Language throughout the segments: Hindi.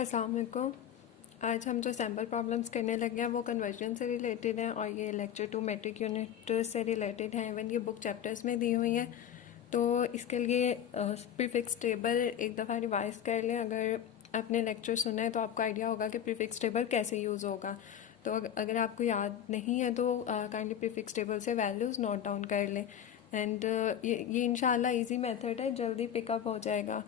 अस्सलाम वालेकुम। आज हम जो सैम्पल प्रॉब्लम्स करने लगे हैं वो कन्वर्जन से रिलेटेड हैं और ये लेक्चर 2 मैट्रिक यूनिट से रिलेटेड हैं। इवन ये बुक चैप्टर्स में दी हुई हैं, तो इसके लिए प्रीफिक्स टेबल एक दफ़ा रिवाइज कर लें। अगर आपने लेक्चर सुना है तो आपको आइडिया होगा कि प्रीफिक्स टेबल कैसे यूज़ होगा। तो अगर आपको याद नहीं है तो काइंडली प्रीफिक्स टेबल से वैल्यूज़ नोट डाउन कर लें। एंड ये इंशाल्लाह इजी मेथड है, जल्दी पिकअप हो जाएगा।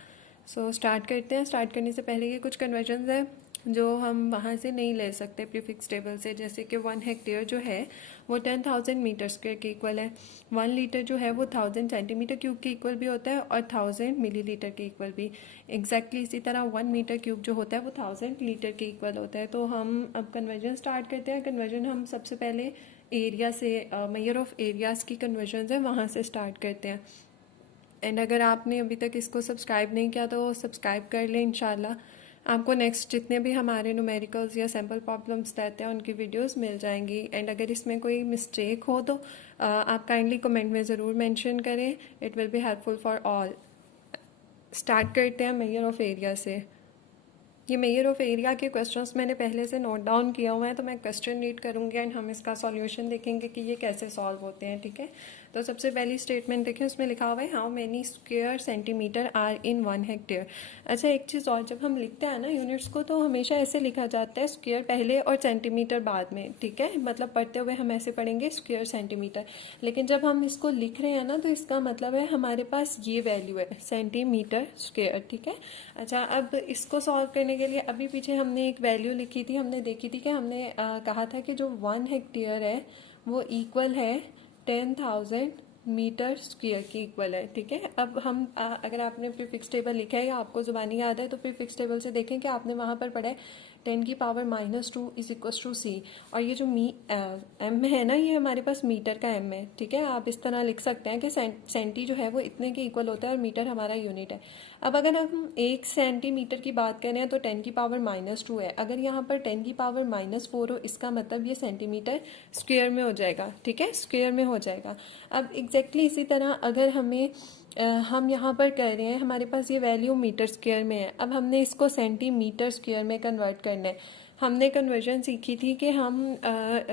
सो स्टार्ट करते हैं। स्टार्ट करने से पहले ये कुछ कन्वर्जन्स हैं जो हम वहाँ से नहीं ले सकते प्रीफिक्स टेबल से, जैसे कि 1 हेक्टेयर जो है वो 10,000 मीटर स्क्वायर के इक्वल है। 1 लीटर जो है वो 1000 सेंटीमीटर क्यूब के इक्वल भी होता है और 1000 मिलीलीटर के इक्वल भी। एग्जैक्टली इसी तरह 1 मीटर क्यूब जो होता है वो 1000 लीटर के इक्वल होता है। तो हम अब कन्वर्जन स्टार्ट करते हैं। कन्वर्जन हम सबसे पहले एरिया से, मेजर ऑफ एरियाज़ की कन्वर्जन है वहाँ से स्टार्ट करते हैं। एंड अगर आपने अभी तक इसको सब्सक्राइब नहीं किया तो सब्सक्राइब कर लें। इंशाल्लाह आपको नेक्स्ट जितने भी हमारे न्यूमेरिकल्स या सैम्पल प्रॉब्लम्स रहते हैं उनकी वीडियोस मिल जाएंगी। एंड अगर इसमें कोई मिस्टेक हो तो आप काइंडली कमेंट में ज़रूर मेंशन करें। It will be helpful for all. Start करते हैं मेजर ऑफ एरिया से। ये मेजर ऑफ एरिया के क्वेश्चंस मैंने पहले से नोट डाउन किया हुआ है, तो मैं क्वेश्चन रीड करूँगी एंड हम इसका सॉल्यूशन देखेंगे कि ये कैसे सॉल्व होते हैं। ठीक है, तो सबसे पहली स्टेटमेंट देखें, उसमें लिखा हुआ है how many square centimeter are in 1 hectare. अच्छा, एक चीज़ और, जब हम लिखते हैं ना यूनिट्स को तो हमेशा ऐसे लिखा जाता है, स्क्वायर पहले और सेंटीमीटर बाद में। ठीक है, मतलब पढ़ते हुए हम ऐसे पढ़ेंगे स्क्वायर सेंटीमीटर, लेकिन जब हम इसको लिख रहे हैं ना तो इसका मतलब है हमारे पास ये वैल्यू है सेंटीमीटर स्क्वायर। ठीक है, अच्छा अब इसको सॉल्व करने के लिए अभी पीछे हमने एक वैल्यू लिखी थी, हमने देखी थी कि हमने कहा था कि जो 1 हेक्टेयर है वो इक्वल है 10,000 मीटर स्क्वायर की इक्वल है। ठीक है, अब हम अगर आपने प्रीफिक्स टेबल लिखा है या आपको जुबानी याद है तो प्रीफिक्स टेबल से देखें कि आपने वहाँ पर पढ़ा है 10 की पावर -2 इज इक्वल टू सी। और ये जो एम है ना, ये हमारे पास मीटर का एम है। ठीक है, आप इस तरह लिख सकते हैं कि सेंटी जो है वो इतने के इक्वल होता है और मीटर हमारा यूनिट है। अब अगर हम 1 सेंटीमीटर की बात करें तो 10 की पावर -2 है। अगर यहाँ पर 10 की पावर -4 हो, इसका मतलब ये सेंटीमीटर स्क्वायर में हो जाएगा। ठीक है, स्क्वायर में हो जाएगा। अब एग्जैक्टली इसी तरह अगर हमें हम यहाँ पर कह रहे हैं हमारे पास ये वैल्यू मीटर स्क्वायर में है, अब हमने इसको सेंटीमीटर स्क्वायर में कन्वर्ट करना है। हमने कन्वर्जन सीखी थी कि हम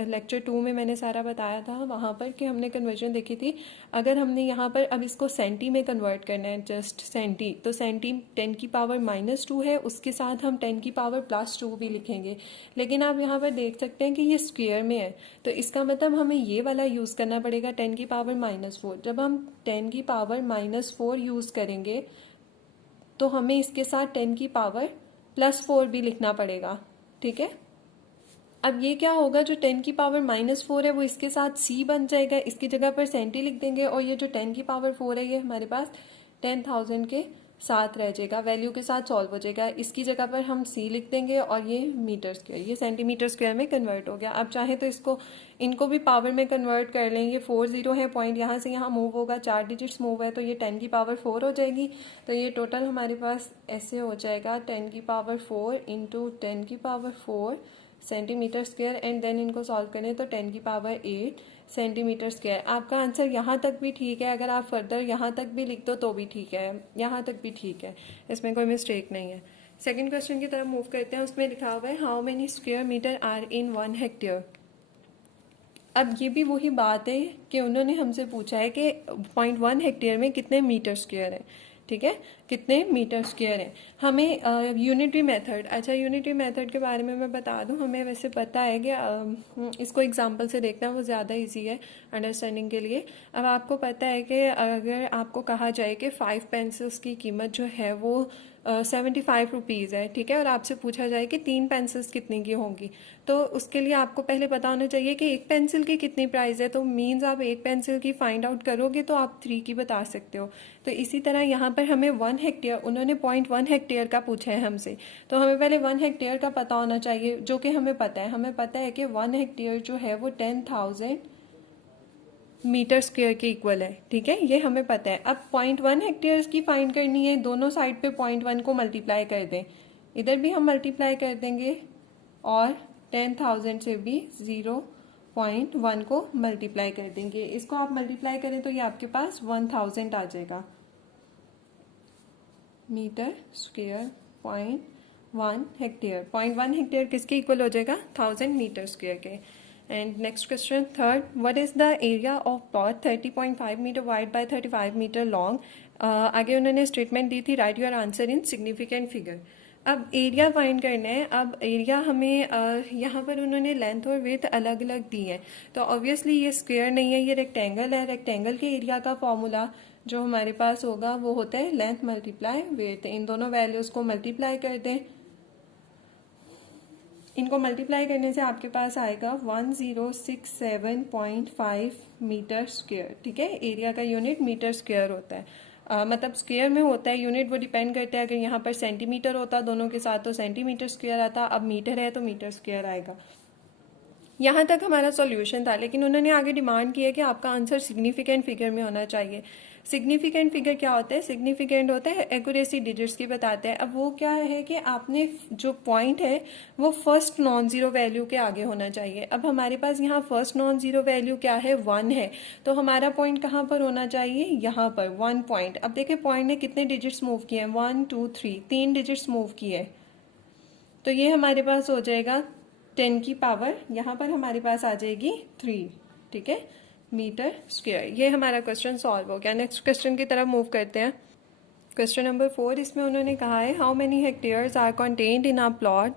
लेक्चर 2 में मैंने सारा बताया था वहाँ पर कि हमने कन्वर्जन देखी थी। अगर हमने यहाँ पर अब इसको सेंटी में कन्वर्ट करना है, जस्ट सेंटी, तो सेंटी 10 की पावर -2 है, उसके साथ हम 10 की पावर +2 भी लिखेंगे। लेकिन आप यहाँ पर देख सकते हैं कि ये स्क्वायर में है, तो इसका मतलब हमें ये वाला यूज़ करना पड़ेगा 10 की पावर -4। जब हम 10 की पावर -4 यूज़ करेंगे तो हमें इसके साथ 10 की पावर +4 भी लिखना पड़ेगा। ठीक है, अब ये क्या होगा, जो 10 की पावर -4 है वो इसके साथ c बन जाएगा, इसकी जगह पर सेंटी लिख देंगे, और ये जो 10 की पावर 4 है ये हमारे पास 10,000 के साथ रह जाएगा, वैल्यू के साथ सॉल्व हो जाएगा। इसकी जगह पर हम c लिख देंगे और ये मीटर स्क्वायर, ये सेंटीमीटर स्क्वायर में कन्वर्ट हो गया। अब चाहे तो इनको भी पावर में कन्वर्ट कर लें। ये 40 है, पॉइंट यहाँ से यहाँ मूव होगा, 4 डिजिट्स मूव है, तो ये 10 की पावर 4 हो जाएगी। तो ये टोटल हमारे पास ऐसे हो जाएगा 10 की पावर 4 इंटू 10 की power 4 centimeter square, and then इनको सॉल्व करें तो 10 की पावर 8 सेंटीमीटर स्क्वायर। आपका आंसर यहाँ तक भी ठीक है, अगर आप फर्दर यहाँ तक भी लिख दो तो भी ठीक है, यहाँ तक भी ठीक है, इसमें कोई मिस्टेक नहीं है। सेकंड क्वेश्चन की तरफ मूव करते हैं। उसमें लिखा हुआ है how many square meter are in 1 hectare. अब ये भी वही बात है कि उन्होंने हमसे पूछा है कि 0.1 हेक्टेयर में कितने मीटर स्क्वायर है। ठीक है, कितने मीटर स्क्वायर है। हमें यूनिटरी मेथड, अच्छा यूनिटरी मेथड के बारे में मैं बता दूं, हमें वैसे पता है कि इसको एग्जांपल से देखना वो ज़्यादा इजी है अंडरस्टैंडिंग के लिए। अब आपको पता है कि अगर आपको कहा जाए कि 5 पेंसिल्स की कीमत जो है वो 75 रुपीज़ है, ठीक है, और आपसे पूछा जाए कि 3 पेंसिल्स कितने की होंगी, तो उसके लिए आपको पहले पता होना चाहिए कि एक पेंसिल की कितनी प्राइस है। तो मीन्स आप एक पेंसिल की फाइंड आउट करोगे तो आप 3 की बता सकते हो। तो इसी तरह यहाँ पर हमें 1 हेक्टेयर, उन्होंने 0.1 हेक्टेयर का पूछा है हमसे, तो हमें पहले 1 हेक्टेयर का पता होना चाहिए, जो कि हमें पता है। हमें पता है कि 1 हेक्टेयर जो है वो 10,000 मीटर स्क्वायर के इक्वल है। ठीक है, ये हमें पता है। अब 0.1 हेक्टेयर की फाइंड करनी है, दोनों साइड पे 0.1 को मल्टीप्लाई कर दें, इधर भी हम मल्टीप्लाई कर देंगे और 10,000 से भी 0.1 को मल्टीप्लाई कर देंगे। इसको आप मल्टीप्लाई करें तो ये आपके पास 1000 आ जाएगा मीटर स्क्वायर 0.1 हेक्टेयर। 0.1 हेक्टेयर किसके इक्वल हो जाएगा? 1000 मीटर स्क्वायर के। And next question third, what is the area of plot 30.5 meter wide by 35 meter long. आगे उन्होंने स्टेटमेंट दी थी, write your answer in significant figure. अब एरिया फाइंड करना है। अब एरिया हमें यहाँ पर उन्होंने लेंथ और विड्थ अलग अलग दी है, तो ऑब्वियसली ये स्क्वायर नहीं है, ये रेक्टेंगल है। रेक्टेंगल के एरिया का फॉर्मूला जो हमारे पास होगा वो होता है लेंथ मल्टीप्लाई विड्थ। इन दोनों वैल्यूज को मल्टीप्लाई कर दें, इनको मल्टीप्लाई करने से आपके पास आएगा 1067.5 मीटर स्क्वायर। ठीक है, एरिया का यूनिट मीटर स्क्वायर होता है, मतलब स्क्वायर में होता है, यूनिट वो डिपेंड करता है। अगर यहाँ पर सेंटीमीटर होता दोनों के साथ तो सेंटीमीटर स्क्वायर आता, अब मीटर है तो मीटर स्क्वायर आएगा। यहाँ तक हमारा सॉल्यूशन था, लेकिन उन्होंने आगे डिमांड की है कि आपका आंसर सिग्निफिकेंट फिगर में होना चाहिए। सिग्निफिकेंट फिगर क्या होता है? सिग्निफिकेंट होता है एक्यूरेसी डिजिट्स की बताते हैं। अब वो क्या है कि आपने जो पॉइंट है वो फर्स्ट नॉन जीरो वैल्यू के आगे होना चाहिए। अब हमारे पास यहाँ फर्स्ट नॉन जीरो वैल्यू क्या है? 1 है, तो हमारा पॉइंट कहाँ पर होना चाहिए? यहाँ पर 1 पॉइंट। अब देखिए पॉइंट ने कितने डिजिट्स मूव किए हैं? 1 2 3, 3 डिजिट्स मूव किए, तो ये हमारे पास हो जाएगा 10 की पावर, यहाँ पर हमारे पास आ जाएगी 3। ठीक है, मीटर स्क्वायर। ये हमारा क्वेश्चन सॉल्व हो गया। नेक्स्ट क्वेश्चन की तरफ मूव करते हैं। क्वेश्चन नंबर 4, इसमें उन्होंने कहा है how many hectares are contained in a plot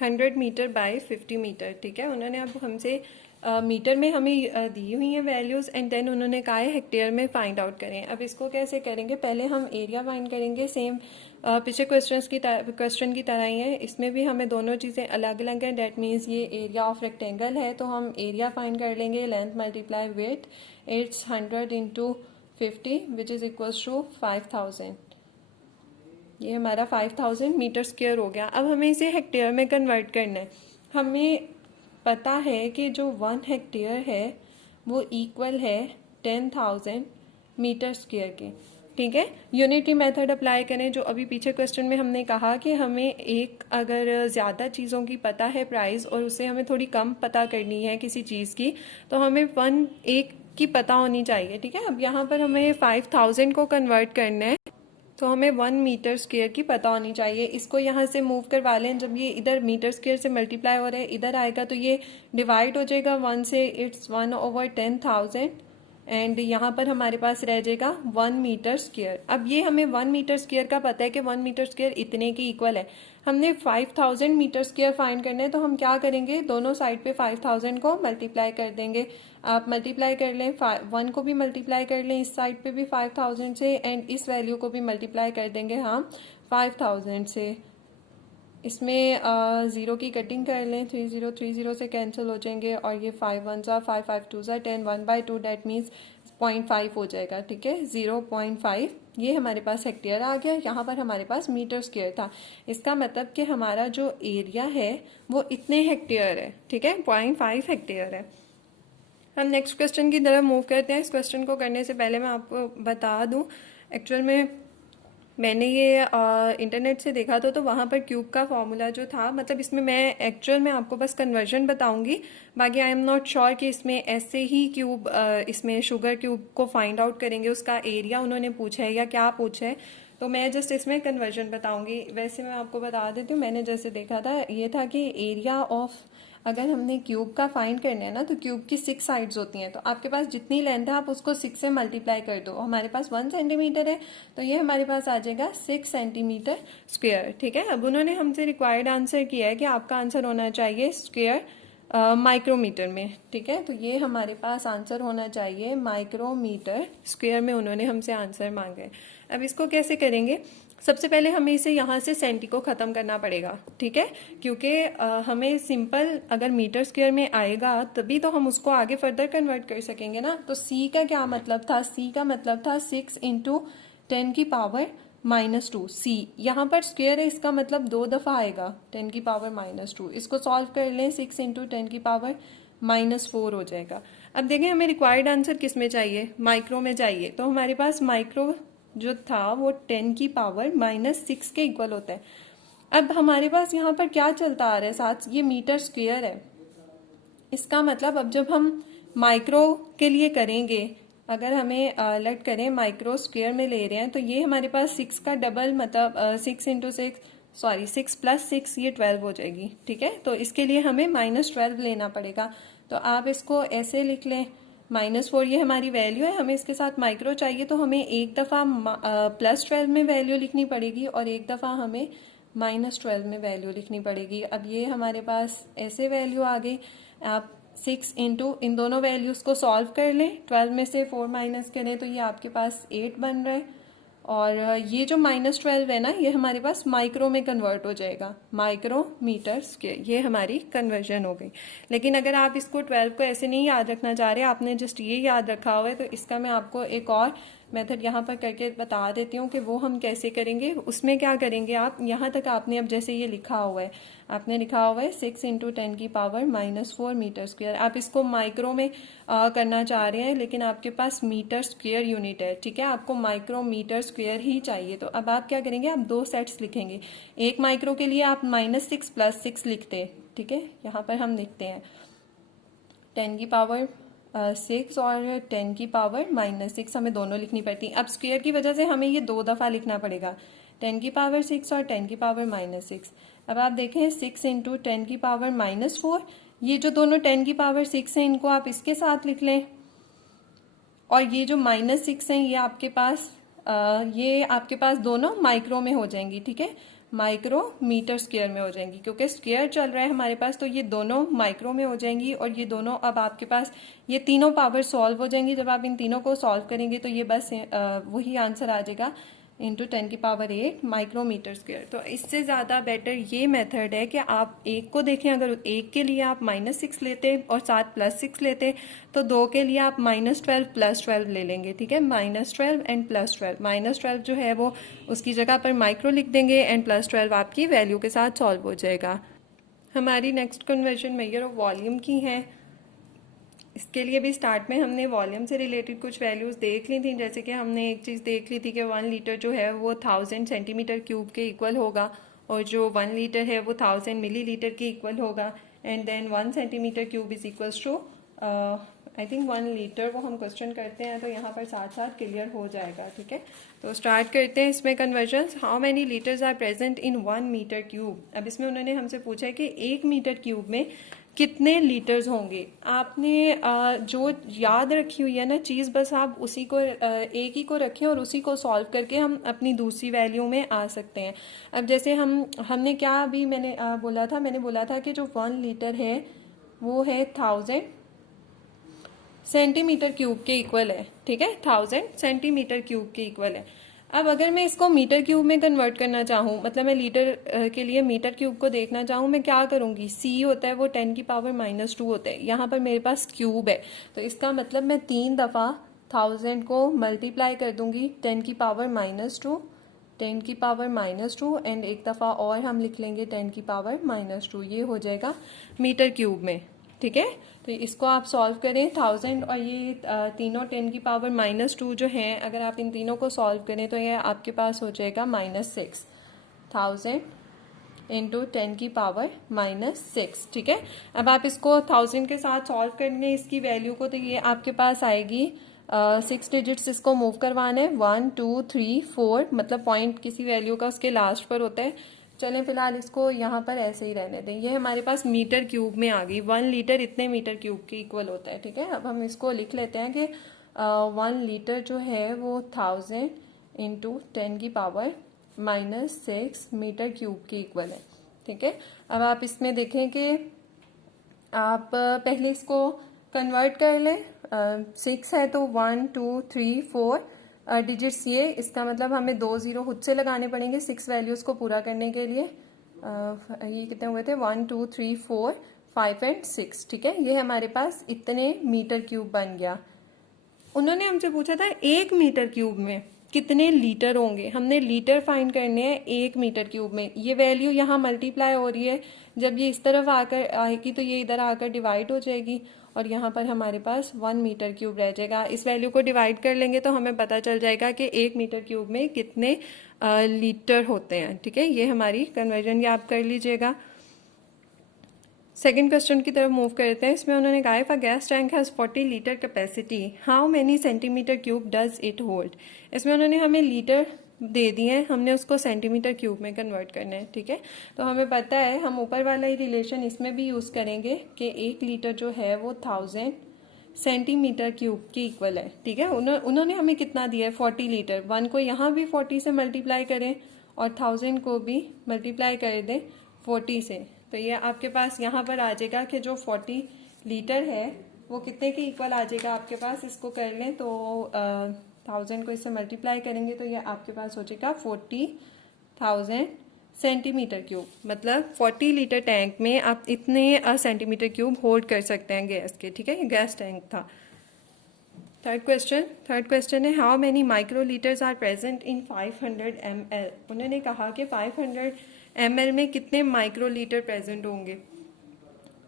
100 meter by 50 meter. ठीक है, उन्होंने अब हमसे मीटर में हमें दी हुई है वैल्यूज, एंड देन उन्होंने कहा है हेक्टेयर में फाइंड आउट करें। अब इसको कैसे करेंगे? पहले हम एरिया फाइंड करेंगे, सेम पिछले क्वेश्चन की तरह ही है। इसमें भी हमें दोनों चीज़ें अलग अलग हैं। डेट मीन्स ये एरिया ऑफ रेक्टेंगल है, तो हम एरिया फाइंड कर लेंगे length multiply width. It's 100 into 50 which is equals to 5000। ये हमारा 5000 मीटर स्क्वायर हो गया। अब हमें इसे हेक्टेयर में कन्वर्ट करना है। हमें पता है कि जो 1 हेक्टेयर है वो इक्वल है 10,000 मीटर स्क्वायर के। ठीक है, यूनिटी मेथड अप्लाई करें, जो अभी पीछे क्वेश्चन में हमने कहा कि हमें एक अगर ज़्यादा चीज़ों की पता है प्राइस और उससे हमें थोड़ी कम पता करनी है किसी चीज़ की, तो हमें 1 एक की पता होनी चाहिए। ठीक है, अब यहाँ पर हमें 5000 को कन्वर्ट करना है, तो हमें 1 मीटर स्क्वायर की पता होनी चाहिए। इसको यहाँ से मूव करवा लें, जब ये इधर मीटर स्क्वायर से मल्टीप्लाई हो रहा है इधर आएगा तो ये डिवाइड हो जाएगा 1 से। इट्स 1/10,000 एंड यहाँ पर हमारे पास रह जाएगा 1 मीटर स्क्वायर। अब ये हमें 1 मीटर स्क्वायर का पता है कि 1 मीटर स्क्वायर इतने की इक्वल है। हमने 5000 मीटर स्क्वायर फाइंड करना है, तो हम क्या करेंगे? दोनों साइड पे 5000 को मल्टीप्लाई कर देंगे। आप मल्टीप्लाई कर लें, 1 को भी मल्टीप्लाई कर लें इस साइड पे भी 5000 से, एंड इस वैल्यू को भी मल्टीप्लाई कर देंगे हम 5000 से। इसमें 0 की कटिंग कर लें, 30 से कैंसिल हो जाएंगे, और ये 5 1 5 5 2 10, 1/2 डेट मीन्स 0.5 हो जाएगा। ठीक है, 0.5 ये हमारे पास हेक्टेयर आ गया। यहाँ पर हमारे पास मीटर स्क्वायर था, इसका मतलब कि हमारा जो एरिया है वो इतने हेक्टेयर है। ठीक है, 0.5 हेक्टेयर है। हम नेक्स्ट क्वेश्चन की तरफ मूव करते हैं। इस क्वेश्चन को करने से पहले मैं आपको बता दूं, एक्चुअल में मैंने ये इंटरनेट से देखा तो वहाँ पर क्यूब का फॉर्मूला जो था, मतलब इसमें मैं एक्चुअल में आपको बस कन्वर्जन बताऊंगी, बाकी आई एम नॉट श्योर कि इसमें ऐसे ही क्यूब इसमें शुगर क्यूब को फाइंड आउट करेंगे, उसका एरिया उन्होंने पूछा है या क्या पूछा है, तो मैं जस्ट इसमें कन्वर्जन बताऊंगी। वैसे मैं आपको बता देती हूँ, मैंने जैसे देखा था ये था कि एरिया ऑफ, अगर हमने क्यूब का फाइंड करना है ना, तो क्यूब की 6 साइड्स होती हैं, तो आपके पास जितनी लेंथ है आप उसको 6 से मल्टीप्लाई कर दो। हमारे पास 1 सेंटीमीटर है, तो ये हमारे पास आ जाएगा 6 सेंटीमीटर स्क्वायर। ठीक है, अब उन्होंने हमसे रिक्वायर्ड आंसर किया है कि आपका आंसर होना चाहिए स्क्वायर माइक्रोमीटर में। ठीक है, तो ये हमारे पास आंसर होना चाहिए माइक्रोमीटर स्क्वायर में, उन्होंने हमसे आंसर मांगा है। अब इसको कैसे करेंगे? सबसे पहले हमें इसे यहाँ से सेंटी को ख़त्म करना पड़ेगा। ठीक है, क्योंकि हमें सिंपल अगर मीटर स्क्वायर में आएगा तभी तो हम उसको आगे फर्दर कन्वर्ट कर सकेंगे ना। तो सी का क्या मतलब था? सी का मतलब था 6 इंटू 10 की पावर -2। सी यहाँ पर स्क्वायर है, इसका मतलब 2 दफ़ा आएगा 10 की पावर -2। इसको सॉल्व कर लें, 6 इंटू 10 की पावर -4 हो जाएगा। अब देखें हमें रिक्वायर्ड आंसर किस में चाहिए? माइक्रो में चाहिए। तो हमारे पास माइक्रो जो था वो 10 की पावर -6 के इक्वल होता है। अब हमारे पास यहाँ पर क्या चलता आ रहा है साथ? ये मीटर स्क्वायर है, इसका मतलब अब जब हम माइक्रो के लिए करेंगे, अगर हमें अलर्ट करें माइक्रो स्क्वायर में ले रहे हैं, तो ये हमारे पास 6 का डबल, मतलब 6 इंटू 6 सॉरी 6 + 6 ये 12 हो जाएगी, ठीक है। तो इसके लिए हमें -12 लेना पड़ेगा। तो आप इसको ऐसे लिख लें, -4 ये हमारी वैल्यू है, हमें इसके साथ माइक्रो चाहिए, तो हमें एक दफ़ा +12 में वैल्यू लिखनी पड़ेगी और एक दफ़ा हमें -12 में वैल्यू लिखनी पड़ेगी। अब ये हमारे पास ऐसे वैल्यू आ गई। आप 6 इंटू इन दोनों वैल्यूज़ को सॉल्व कर लें, 12 में से 4 माइनस करें तो ये आपके पास 8 बन रहा है। और ये जो -12 है ना, ये हमारे पास माइक्रो में कन्वर्ट हो जाएगा, माइक्रोमीटर स्क्वायर, ये हमारी कन्वर्जन हो गई। लेकिन अगर आप इसको 12 को ऐसे नहीं याद रखना चाह रहे, आपने जस्ट ये याद रखा हुआ है, तो इसका मैं आपको एक और मेथड यहाँ पर करके बता देती हूँ कि वो हम कैसे करेंगे। उसमें क्या करेंगे, आप यहाँ तक आपने अब जैसे ये लिखा हुआ है, आपने लिखा हुआ है 6 × 10⁻⁻4 मीटर स्क्वायर। आप इसको माइक्रो में करना चाह रहे हैं, लेकिन आपके पास मीटर स्क्वायर यूनिट है, ठीक है, आपको माइक्रोमीटर स्क्वायर ही चाहिए। तो अब आप क्या करेंगे, आप 2 सेट्स लिखेंगे। एक माइक्रो के लिए आप -6 + 6 लिखते हैं, ठीक है। यहाँ पर हम लिखते हैं 10⁻6 और 10⁻⁻6, हमें दोनों लिखनी पड़ती है। अब स्क्वायर की वजह से हमें ये 2 दफ़ा लिखना पड़ेगा, 10⁻6 और 10⁻6। अब आप देखें 6 × 10⁻⁻4, ये जो दोनों 10⁻6 हैं इनको आप इसके साथ लिख लें, और ये जो -6 हैं ये आपके पास दोनों माइक्रो में हो जाएंगी, ठीक है, माइक्रोमीटर स्क्वायर में हो जाएंगी, क्योंकि स्क्वायर चल रहा है हमारे पास, तो ये दोनों माइक्रो में हो जाएंगी। और ये दोनों अब आपके पास ये तीनों पावर सॉल्व हो जाएंगी। जब आप इन तीनों को सॉल्व करेंगे तो ये बस वही आंसर आ जाएगा, × 10⁸ माइक्रोमीटर स्क्वायर। तो इससे ज़्यादा बेटर ये मेथड है कि आप एक को देखें, अगर एक के लिए आप -6 लेते और साथ +6 लेते, तो 2 के लिए आप -12 + 12 ले लेंगे, ठीक है, -12 एंड +12। -12 जो है वो उसकी जगह पर माइक्रो लिख देंगे एंड +12 आपकी वैल्यू के साथ सॉल्व हो जाएगा। हमारी next conversion measure of volume की है। इसके लिए भी स्टार्ट में हमने वॉल्यूम से रिलेटेड कुछ वैल्यूज़ देख ली थी। जैसे कि हमने एक चीज़ देख ली थी कि 1 लीटर जो है वो 1000 सेंटीमीटर क्यूब के इक्वल होगा, और जो 1 लीटर है वो 1000 मिलीलीटर के इक्वल होगा। And then 1 centimetre cube is equals to I think 1 litre, वो हम क्वेश्चन करते हैं तो यहाँ पर साथ साथ क्लियर हो जाएगा, ठीक है। तो स्टार्ट करते हैं इसमें conversions. How many litres are present in 1 metre cube. अब इसमें उन्होंने हमसे पूछा है कि 1 मीटर क्यूब में कितने लीटर्स होंगे। आपने जो याद रखी हुई है ना चीज़, बस आप उसी को एक ही को रखें और उसी को सॉल्व करके हम अपनी दूसरी वैल्यू में आ सकते हैं। अब जैसे हमने क्या अभी मैंने बोला था कि जो 1 लीटर है वो है 1000 सेंटीमीटर क्यूब के इक्वल है, ठीक है, 1000 सेंटीमीटर क्यूब के इक्वल है। अब अगर मैं इसको मीटर क्यूब में कन्वर्ट करना चाहूँ, मतलब मैं लीटर के लिए मीटर क्यूब को देखना चाहूँ, मैं क्या करूँगी, C होता है वो 10⁻⁻2 होता है, यहाँ पर मेरे पास क्यूब है, तो इसका मतलब मैं 3 दफ़ा 1000 को मल्टीप्लाई कर दूंगी 10⁻⁻2, 10⁻⁻2 एंड एक दफ़ा और हम लिख लेंगे 10⁻⁻2, ये हो जाएगा मीटर क्यूब में, ठीक है। तो इसको आप सॉल्व करें 1000 और ये तीनों 10⁻⁻2 जो हैं, अगर आप इन तीनों को सॉल्व करें तो ये आपके पास हो जाएगा -6, 1000 × 10⁻⁻6, ठीक है। अब आप इसको 1000 के साथ सॉल्व करने इसकी वैल्यू को, तो ये आपके पास आएगी 6 डिजिट्स इसको मूव करवाना है, 1 2 3 4, मतलब पॉइंट किसी वैल्यू का उसके लास्ट पर होता है। चलें फिलहाल इसको यहाँ पर ऐसे ही रहने दें। ये हमारे पास मीटर क्यूब में आ गई, 1 लीटर इतने मीटर क्यूब के इक्वल होता है, ठीक है। अब हम इसको लिख लेते हैं कि 1 लीटर जो है वो 1000 × 10⁻⁻6 मीटर क्यूब के इक्वल है, ठीक है। अब आप इसमें देखें कि आप पहले इसको कन्वर्ट कर लें। 6 है तो 1 2 3 4 डिजिट्स, ये इसका मतलब हमें 2 0 खुद से लगाने पड़ेंगे 6 वैल्यूज़ को पूरा करने के लिए। ये कितने हुए थे, 1 2 3 4 5 एंड 6, ठीक है। ये हमारे पास इतने मीटर क्यूब बन गया। उन्होंने हमसे पूछा था 1 मीटर क्यूब में कितने लीटर होंगे। हमने लीटर फाइंड करने हैं 1 मीटर क्यूब में। ये वैल्यू यहाँ मल्टीप्लाई हो रही है, जब ये इस तरफ आकर आएगी तो ये इधर आकर डिवाइड हो जाएगी और यहाँ पर हमारे पास 1 मीटर क्यूब रह जाएगा। इस वैल्यू को डिवाइड कर लेंगे तो हमें पता चल जाएगा कि 1 मीटर क्यूब में कितने लीटर होते हैं, ठीक है। ये हमारी कन्वर्जन याद कर लीजिएगा। सेकेंड क्वेश्चन की तरफ मूव करते हैं। इसमें उन्होंने कहा if a gas tank has 40 litre capacity how many centimetre cube does it hold. इसमें उन्होंने हमें लीटर दे दिए हैं, हमने उसको सेंटीमीटर क्यूब में कन्वर्ट करना है, ठीक है। तो हमें पता है हम ऊपर वाला ही रिलेशन इसमें भी यूज़ करेंगे कि 1 लीटर जो है वो 1000 सेंटीमीटर क्यूब के इक्वल है, ठीक है। उन्होंने हमें कितना दिया है 40 लीटर। 1 को यहाँ भी 40 से मल्टीप्लाई करें और 1000 को भी मल्टीप्लाई कर दें 40 से, तो ये आपके पास यहाँ पर आ जाएगा कि जो 40 लीटर है वो कितने के इक्वल आ जाएगा आपके पास। इसको कर लें तो 1000 को इससे मल्टीप्लाई करेंगे तो ये आपके पास हो जाएगा 40,000 सेंटीमीटर क्यूब। मतलब 40 लीटर टैंक में आप इतने सेंटीमीटर क्यूब होल्ड कर सकते हैं गैस के, ठीक है। गैस टैंक था। थर्ड क्वेश्चन है how many microlitres are present in 500 ml। उन्होंने कहा कि 500 ml में कितने माइक्रो लीटर प्रेजेंट होंगे।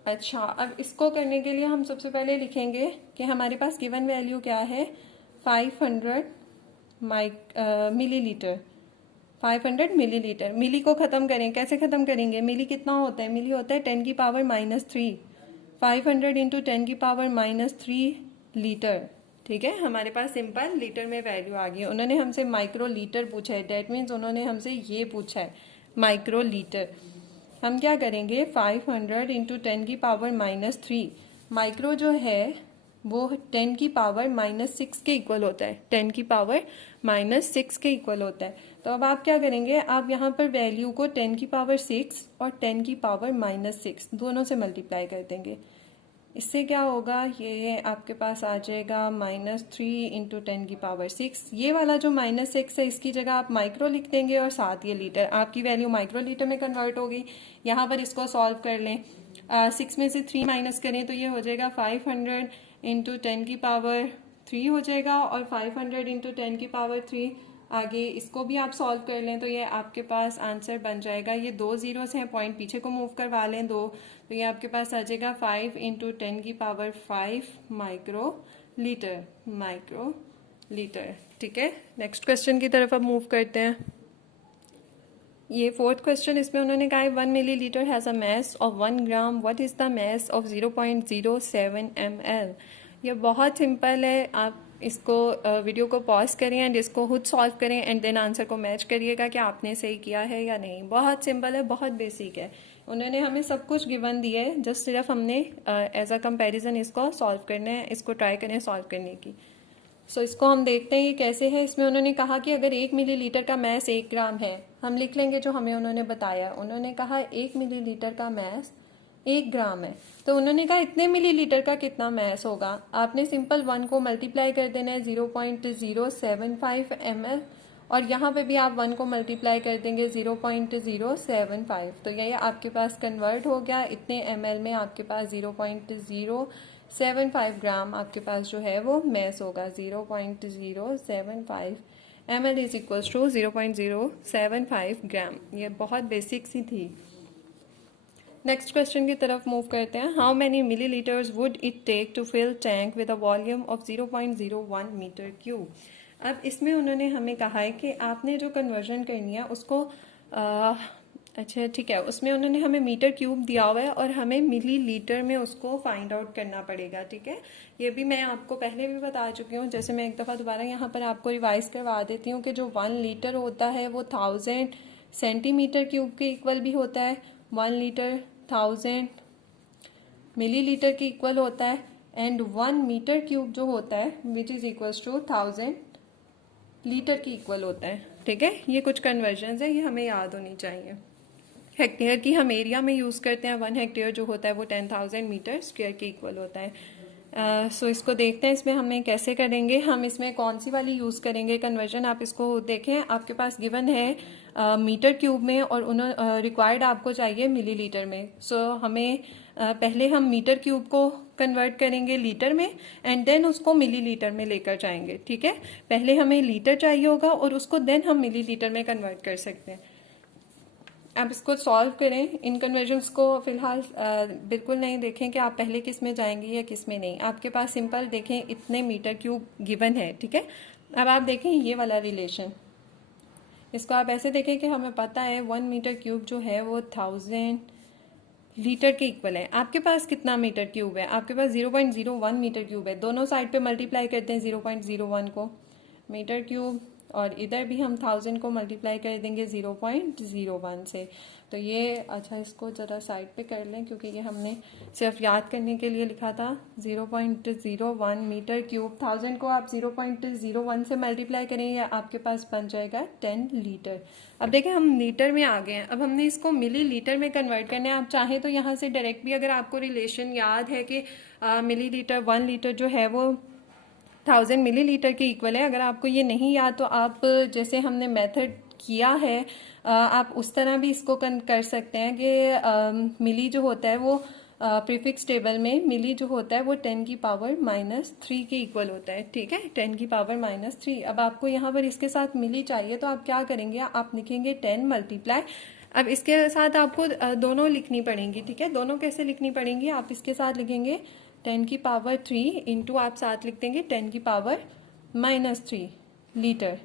अच्छा, अब इसको करने के लिए हम सबसे पहले लिखेंगे कि हमारे पास गिवन वैल्यू क्या है 500 मिलीलीटर। 500 मिलीलीटर। मिली को ख़त्म करें, कैसे ख़त्म करेंगे? मिली कितना होता है? मिली होता है 10 की पावर -3। 500 इंटू 10 की पावर -3 लीटर, ठीक है। हमारे पास सिंपल लीटर में वैल्यू आ गई। उन्होंने हमसे माइक्रो लीटर पूछा है, डेट मीन्स उन्होंने हमसे ये पूछा है माइक्रो लीटर। हम क्या करेंगे 500 इंटू 10 की पावर -3। माइक्रो जो है वो 10 की पावर -6 के इक्वल होता है। 10 की पावर -6 के इक्वल होता है। तो अब आप क्या करेंगे, आप यहाँ पर वैल्यू को 10 की पावर 6 और 10 की पावर -6 दोनों से मल्टीप्लाई कर देंगे। इससे क्या होगा, ये आपके पास आ जाएगा -3 इंटू 10 की पावर 6। ये वाला जो -6 है इसकी जगह आप माइक्रो लिख देंगे और साथ ये लीटर, आपकी वैल्यू माइक्रो लीटर में कन्वर्ट हो गई। यहाँ पर इसको सॉल्व कर लें, 6 में से 3 माइनस करें तो ये हो जाएगा 500 इंटू 10 की पावर 3 हो जाएगा, और 500 इंटू 10 की पावर 3 आगे इसको भी आप सॉल्व कर लें तो ये आपके पास आंसर बन जाएगा। ये 2 जीरोस हैं, पॉइंट पीछे को मूव करवा लें 2, तो ये आपके पास आ जाएगा 5 इंटू 10 की पावर 5 माइक्रो लीटर, ठीक है। नेक्स्ट क्वेश्चन की तरफ अब मूव करते हैं। ये फोर्थ क्वेश्चन, इसमें उन्होंने कहा है 1 millilitre has a mass of 1 gram, what is the mass of 0.07 ml। ये बहुत सिंपल है, आप इसको वीडियो को पॉज करें एंड इसको खुद सॉल्व करें एंड देन आंसर को मैच करिएगा कि आपने सही किया है या नहीं। बहुत सिंपल है, बहुत बेसिक है। उन्होंने हमें सब कुछ गिवन दिया है, जस्ट सिर्फ हमने एज अ कंपैरिजन इसको सॉल्व करना है, इसको ट्राई करें सॉल्व करने की। सो इसको हम देखते हैं ये कैसे है। इसमें उन्होंने कहा कि अगर 1 मिलीलीटर का मैस 1 ग्राम है, हम लिख लेंगे जो हमें उन्होंने बताया। उन्होंने कहा 1 मिलीलीटर का मैस 1 ग्राम है, तो उन्होंने कहा इतने मिलीलीटर का कितना मैस होगा। आपने सिंपल 1 को मल्टीप्लाई कर देना है 0.075 ml, और यहाँ पे भी आप 1 को मल्टीप्लाई कर देंगे 0.075, तो ये आपके पास कन्वर्ट हो गया। इतने ml में आपके पास 0.075 ग्राम आपके पास जो है वो मैस होगा। 0.075 ml इज इक्वल्स टू 0.075 ग्राम। ये बहुत बेसिक सी थी। नेक्स्ट क्वेश्चन की तरफ मूव करते हैं। How many millilitres would it take to fill tank with a volume of 0.01 metre cube. अब इसमें उन्होंने हमें कहा है कि आपने जो कन्वर्जन करनी है उसको अच्छा ठीक है, उसमें उन्होंने हमें मीटर क्यूब दिया हुआ है और हमें मिलीलीटर में उसको फाइंड आउट करना पड़ेगा, ठीक है। ये भी मैं आपको पहले भी बता चुकी हूँ, जैसे मैं एक दफ़ा दोबारा यहाँ पर आपको रिवाइज करवा देती हूँ कि जो 1 लीटर होता है वो 1000 सेंटीमीटर क्यूब के इक्वल भी होता है। 1 लीटर 1000 मिलीलीटर के इक्वल होता है, एंड 1 मीटर क्यूब जो होता है which is equals to 1000 litre की इक्वल होता है, ठीक है। ये कुछ कन्वर्जन है, ये हमें याद होनी चाहिए। हेक्टेयर की हम एरिया में यूज़ करते हैं। 1 हेक्टेयर जो होता है वो 10,000 मीटर स्क्वायर के इक्वल होता है। सो इसको देखते हैं इसमें हमें कैसे करेंगे, हम इसमें कौन सी वाली यूज़ करेंगे कन्वर्जन। आप इसको देखें, आपके पास गिवन है मीटर क्यूब में और उन्होंने रिक्वायर्ड आपको चाहिए मिलीलीटर में। सो हमें पहले हम मीटर क्यूब को कन्वर्ट करेंगे लीटर में एंड देन उसको मिलीलीटर में लेकर जाएंगे, ठीक है। पहले हमें लीटर चाहिए होगा और उसको देन हम मिलीलीटर में कन्वर्ट कर सकते हैं। आप इसको सॉल्व करें। इन कन्वर्जन्स को फिलहाल बिल्कुल नहीं देखें कि आप पहले किस में जाएंगे या किस में नहीं। आपके पास सिंपल देखें इतने मीटर क्यूब गिवन है, ठीक है। अब आप देखें ये वाला रिलेशन, इसको आप ऐसे देखें कि हमें पता है 1 मीटर क्यूब जो है वो 1000 लीटर के इक्वल है। आपके पास कितना मीटर क्यूब है? आपके पास 0.01 मीटर क्यूब है। दोनों साइड पे मल्टीप्लाई करते हैं 0.01 को, मीटर क्यूब और इधर भी हम 1000 को मल्टीप्लाई कर देंगे 0.01 से। तो ये अच्छा इसको ज़रा साइड पे कर लें क्योंकि ये हमने सिर्फ याद करने के लिए लिखा था। 0.01 मीटर क्यूब, 1000 को आप 0.01 से मल्टीप्लाई करें या आपके पास बन जाएगा 10 लीटर। अब देखें हम लीटर में आ गए हैं, अब हमने इसको मिली लीटर में कन्वर्ट करना है। आप चाहें तो यहाँ से डायरेक्ट भी, अगर आपको रिलेशन याद है कि मिली लीटर 1 लीटर जो है वो 1000 मिलीलीटर के इक्वल है, अगर आपको ये नहीं याद तो आप जैसे हमने मेथड किया है आप उस तरह भी इसको कर सकते हैं कि मिली जो होता है वो प्रीफिक्स टेबल में मिली जो होता है वो 10 की पावर -3 के इक्वल होता है, ठीक है, 10 की पावर -3। अब आपको यहाँ पर इसके साथ मिली चाहिए तो आप क्या करेंगे, आप लिखेंगे 10 मल्टीप्लाई। अब इसके साथ आपको दोनों लिखनी पड़ेंगी, ठीक है। दोनों कैसे लिखनी पड़ेंगी, आप इसके साथ लिखेंगे 10 की पावर 3 इंटू आप साथ लिख देंगे 10 की पावर -3 लीटर।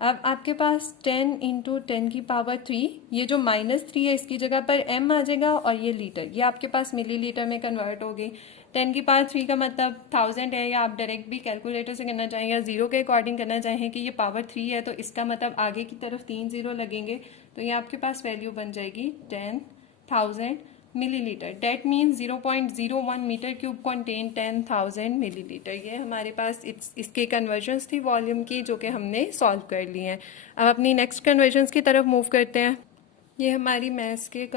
अब आपके पास 10 इंटू 10 की पावर 3, ये जो -3 है इसकी जगह पर m आ जाएगा और ये लीटर, ये आपके पास मिलीलीटर में कन्वर्ट हो गई। 10 की पावर 3 का मतलब 1000 है, या आप डायरेक्ट भी कैलकुलेटर से करना चाहें या जीरो के अकॉर्डिंग करना चाहें कि ये पावर 3 है तो इसका मतलब आगे की तरफ 3 जीरो लगेंगे, तो ये आपके पास वैल्यू बन जाएगी 10,000 millilitre. That means 0.01 metre cube contain 10,000 millilitre. ये हमारे पास इसके कन्वर्जन्स थी वॉल्यूम की जो कि हमने सॉल्व कर ली हैं। अब अपनी नेक्स्ट कन्वर्जन्स की तरफ मूव करते हैं। ये हमारी मैथ्स के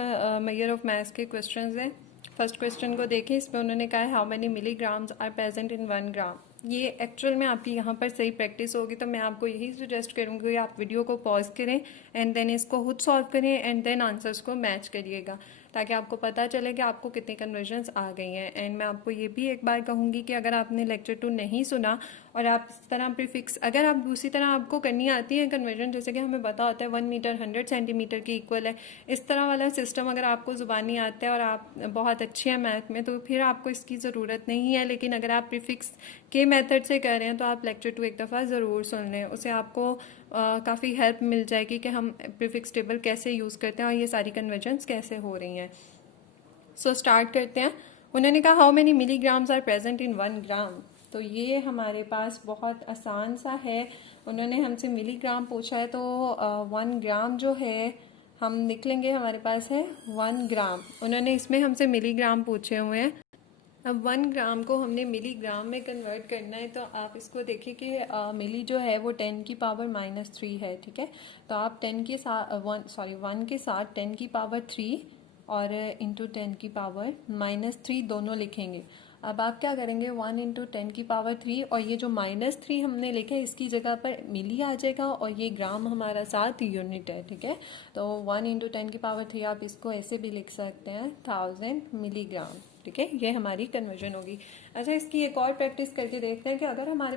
मेजर ऑफ मैथ्स के क्वेश्चंस हैं। फर्स्ट क्वेश्चन को देखें, इसमें उन्होंने कहा है how many milligrams are present in 1 gram. ये एक्चुअल में आपकी यहाँ पर सही प्रैक्टिस होगी, तो मैं आपको यही सजेस्ट करूँगी कि आप वीडियो को पॉज करें एंड देन इसको खुद सॉल्व करें एंड देन आंसर्स को मैच करिएगा, ताकि आपको पता चले कि आपको कितनी कन्वर्जन्स आ गई हैं। एंड मैं आपको ये भी एक बार कहूँगी कि अगर आपने लेक्चर 2 नहीं सुना और आप इस तरह प्रीफिक्स, अगर आप दूसरी तरह आपको करनी आती है कन्वर्जन, जैसे कि हमें पता होता है 1 मीटर 100 सेंटीमीटर के इक्वल है, इस तरह वाला सिस्टम अगर आपको ज़ुबानी आता है और आप बहुत अच्छे हैं मैथ में तो फिर आपको इसकी ज़रूरत नहीं है। लेकिन अगर आप प्रीफिक्स के मेथड से कर रहे हैं तो आप लेक्चर 2 एक दफ़ा ज़रूर सुन लें, उससे आपको काफ़ी हेल्प मिल जाएगी कि हम प्रीफिक्स टेबल कैसे यूज़ करते हैं और ये सारी कन्वर्जन्स कैसे हो रही हैं। सो स्टार्ट करते हैं। उन्होंने कहा how many milligrams are present in 1 gram. तो ये हमारे पास बहुत आसान सा है, उन्होंने हमसे मिलीग्राम पूछा है तो 1 ग्राम जो है हम लिख लेंगे, हमारे पास है 1 ग्राम। उन्होंने इसमें हमसे मिलीग्राम पूछे हुए हैं। अब 1 ग्राम को हमने मिलीग्राम में कन्वर्ट करना है, तो आप इसको देखिए कि मिली जो है वो 10 की पावर -3 है, ठीक है। तो आप 10 के साथ 1 के साथ 10 की पावर 3 और इंटू 10 की पावर -3 दोनों लिखेंगे। अब आप क्या करेंगे, 1 इंटू 10 की पावर 3 और ये जो -3 हमने लिखे इसकी जगह पर मिली आ जाएगा और ये ग्राम हमारा साथ यूनिट है, ठीक है। तो 1 इंटू 10 की पावर 3 आप इसको ऐसे भी लिख सकते हैं 1000 मिलीग्राम, ठीक है। ये हमारी कन्वर्जन होगी। अच्छा, इसकी एक और प्रैक्टिस करके देखते हैं कि अगर हमारे